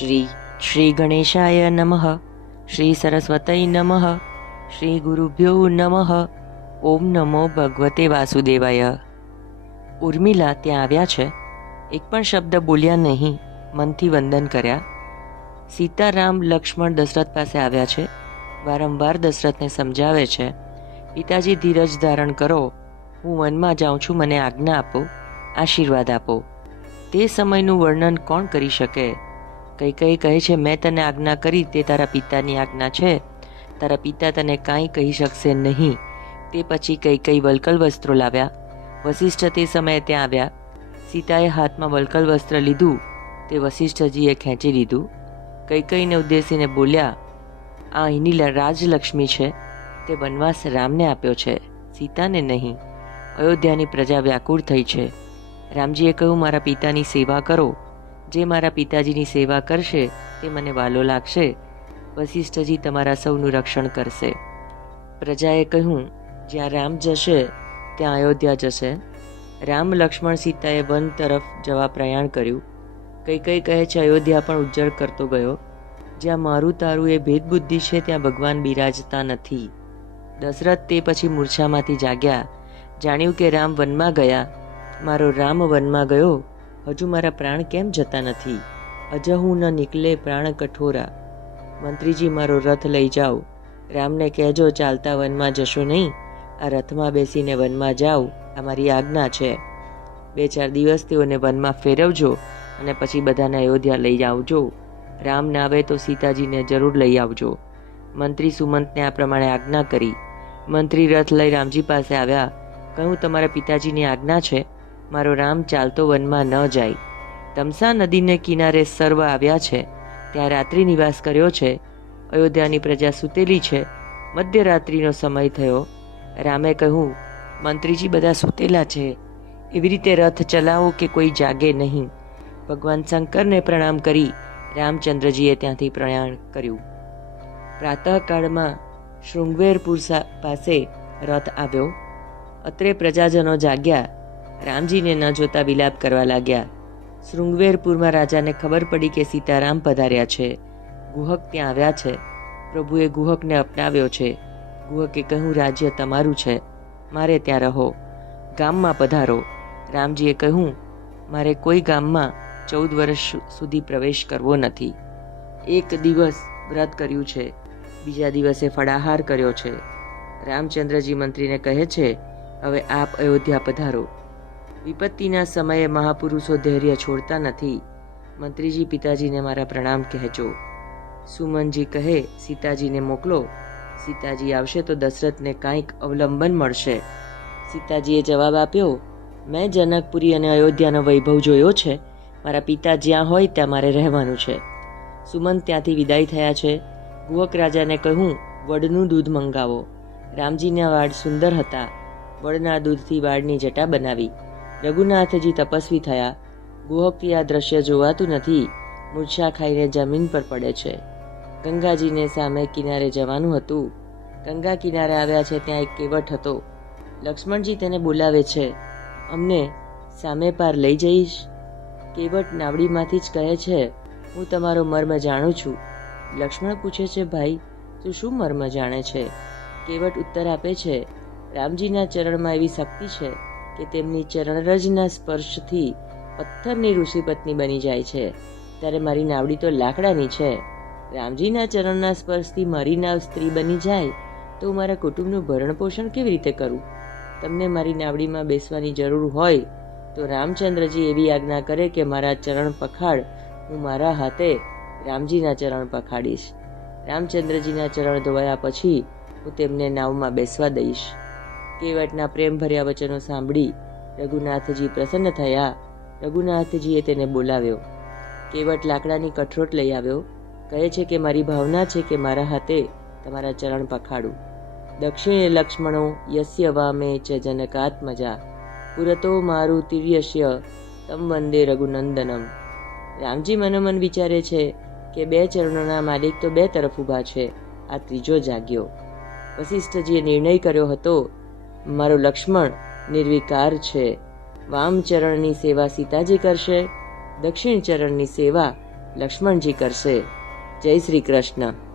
શ્રી ગણેશાય નમઃ. શ્રી સરસ્વતય નમઃ. શ્રી ગુરુભ્યો નમઃ. ઓમ નમો ભગવતે વાસુદેવાય. ઉર્મિલા ત્યાં આવ્યા છે. એક પણ શબ્દ બોલ્યા નહીં, મનથી વંદન કર્યા. સીતારામ લક્ષ્મણ દશરથ પાસે આવ્યા છે. વારંવાર દશરથને સમજાવે છે, પિતાજી ધીરજ ધારણ કરો, હું વનમાં જાઉં છું, મને આજ્ઞા આપો, આશીર્વાદ આપો. તે સમયનું વર્ણન કોણ કરી શકે? કૈકેયી કહે છે, મેં તને આજ્ઞા કરી તે તારા પિતાની આજ્ઞા છે, તારા પિતા તને કાંઈ કહી શકશે નહીં. તે પછી કૈકેયી વલ્કલ વસ્ત્રો લાવ્યા. વસિષ્ઠ તે સમયે ત્યાં આવ્યા. સીતાએ હાથમાં વલ્કલ વસ્ત્ર લીધું, તે વસિષ્ઠજીએ ખેંચી લીધું. કૈકેયીને ઉદ્દેશીને બોલ્યા, આ અહીંની રાજલક્ષ્મી છે, તે વનવાસ રામને આપ્યો છે, સીતાને નહીં. અયોધ્યાની પ્રજા વ્યાકુળ થઈ છે. રામજીએ કહ્યું, મારા પિતાની સેવા કરો, જે મારા પિતાજીની સેવા કરશે તે મને વાલો લાગશે. વસિષ્ઠજી તમારા સૌનું રક્ષણ કરશે. પ્રજાએ કહ્યું, જ્યાં રામ જશે ત્યાં અયોધ્યા જશે. રામ લક્ષ્મણ સીતાએ વન તરફ જવા પ્રયાણ કર્યું. કૈકેયી કહે છે, અયોધ્યા પણ ઉજ્જળ કરતો ગયો. જ્યાં મારું તારું એ ભેદબુદ્ધિ છે ત્યાં ભગવાન બિરાજતા નથી. દશરથ તે પછી મૂર્છામાંથી જાગ્યા. જાણ્યું કે રામ વનમાં ગયા. મારો રામ વનમાં ગયો, હજુ મારા પ્રાણ કેમ જતા નથી? અજહુ ન નીકળે પ્રાણ કઠોરા. મંત્રીજી, મારો રથ લઈ જાઓ. રામને કહેજો ચાલતા વનમાં જશો નહીં, આ રથમાં બેસીને વનમાં જાઓ, આ મારી આજ્ઞા છે. 2-4 દિવસ તેઓને વનમાં ફેરવજો અને પછી બધાને અયોધ્યા લઈ આવજો. રામ ના આવે તો સીતાજીને જરૂર લઈ આવજો. મંત્રી સુમંતને આ પ્રમાણે આજ્ઞા કરી. મંત્રી રથ લઈ રામજી પાસે આવ્યા. કહ્યું, તમારા પિતાજીની આજ્ઞા છે, મારો રામ ચાલતો વનમાં ન જાય. તમસા નદીને કિનારે સર્વ આવ્યા છે, ત્યાં રાત્રિ નિવાસ કર્યો છે. અયોધ્યાની પ્રજા સૂતેલી છે. મધ્યરાત્રિનો સમય થયો. રામે કહ્યું, મંત્રીજી બધા સૂતેલા છે, એવી રીતે રથ ચલાવો કે કોઈ જાગે નહીં. ભગવાન શંકરને પ્રણામ કરી રામચંદ્રજીએ ત્યાંથી પ્રયાણ કર્યું. પ્રાતઃકાળમાં શૃંગવેરપુર પાસે રથ આવ્યો. અત્રે પ્રજાજનો જાગ્યા. રામજીને ન જોતા વિલાપ કરવા લાગ્યા. શૃંગવેરપુરમાં રાજાને ખબર પડી કે સીતારામ પધાર્યા છે. ગુહક ત્યાં આવ્યા છે. પ્રભુએ ગુહકને અપનાવ્યો છે. ગુહકે કહ્યું, રાજ્ય તમારું છે, મારે ત્યાં રહો, ગામમાં પધારો. રામજીએ કહ્યું, મારે કોઈ ગામમાં 14 વર્ષ સુધી પ્રવેશ કરવો નથી. 1 દિવસ વ્રત કર્યું છે, બીજા દિવસે ફળાહાર કર્યો છે. રામચંદ્રજી મંત્રીને કહે છે, હવે આપ અયોધ્યા પધારો. વિપત્તિના સમયે મહાપુરુષો ધૈર્ય છોડતા નથી. મંત્રીજી, પિતાજીને મારા પ્રણામ કહેજો. સુમનજી કહે, સીતાજીને મોકલો. સીતાજી આવશે તો દશરથને કાંઈક અવલંબન મળશે. સીતાજીએ જવાબ આપ્યો, મેં જનકપુરી અને અયોધ્યાનો વૈભવ જોયો છે, મારા પિતા જ્યાં હોય ત્યાં મારે રહેવાનું છે. સુમંત ત્યાંથી વિદાય થયા છે. ગુહક રાજાને કહ્યું, વડનું દૂધ મંગાવો. રામજીના વાળ સુંદર હતા. વડના દૂધથી વાળની જટા બનાવી. રઘુનાથજી તપસ્વી થયા. ગુહકથી આ દ્રશ્ય જોવાતું નથી. મૂર્છા ખાઈને જમીન પર પડે છે. ગંગાજીને સામે કિનારે જવાનું હતું. ગંગા કિનારે આવ્યા છે, ત્યાં એક કેવટ હતો. લક્ષ્મણજી તેને બોલાવે છે, અમને સામે પાર લઈ જઈશ? કેવટ નાવડીમાંથી જ કહે છે, હું તમારો મર્મ જાણું છું. લક્ષ્મણ પૂછે છે, ભાઈ તું શું મર્મ જાણે છે? કેવટ ઉત્તર આપે છે, રામજીના ચરણમાં એવી શક્તિ છે કે તેમની ચરણરજના સ્પર્શથી પથ્થરની ઋષિપત્ની બની જાય છે. ત્યારે મારી નાવડી તો લાકડાની છે. રામજીના ચરણના સ્પર્શથી મારી નાવ સ્ત્રી બની જાય તો હું મારા કુટુંબનું ભરણ પોષણ કેવી રીતે કરું? તમને મારી નાવડીમાં બેસવાની જરૂર હોય તો રામચંદ્રજી એવી આજ્ઞા કરે કે મારા ચરણ પખાડ, હું મારા હાથે રામજીના ચરણ પખાડીશ. રામચંદ્રજીના ચરણ ધોવાયા પછી હું તેમને નાવમાં બેસવા દઈશ. કેવટના પ્રેમભર્યા વચનો સાંભળી રઘુનાથજી પ્રસન્ન થયા. રઘુનાથજીએ તેને બોલાવ્યો. કેવટ લાકડાની કઠરોટ લઈ આવ્યો. કહે છે કે મારી ભાવના છે કે મારા હાથે તમારા ચરણ પખાડું. દક્ષિણે લક્ષ્મણો યસ્ય વામે ચ જનકાત્મજા પુરતો મારું તિર્યસ્ય તમ વંદે રઘુનંદનમ. રામજી મનોમન વિચારે છે કે 2 ચરણોના માલિક તો 2 તરફ ઊભા છે, આ ત્રીજો જાગ્યો. વસિષ્ઠજીએ નિર્ણય કર્યો હતો, મારો લક્ષ્મણ નિર્વિકાર છે. વામ ચરણની સેવા સીતાજી કરશે, દક્ષિણ ચરણની સેવા લક્ષ્મણજી કરશે. જય શ્રી કૃષ્ણ.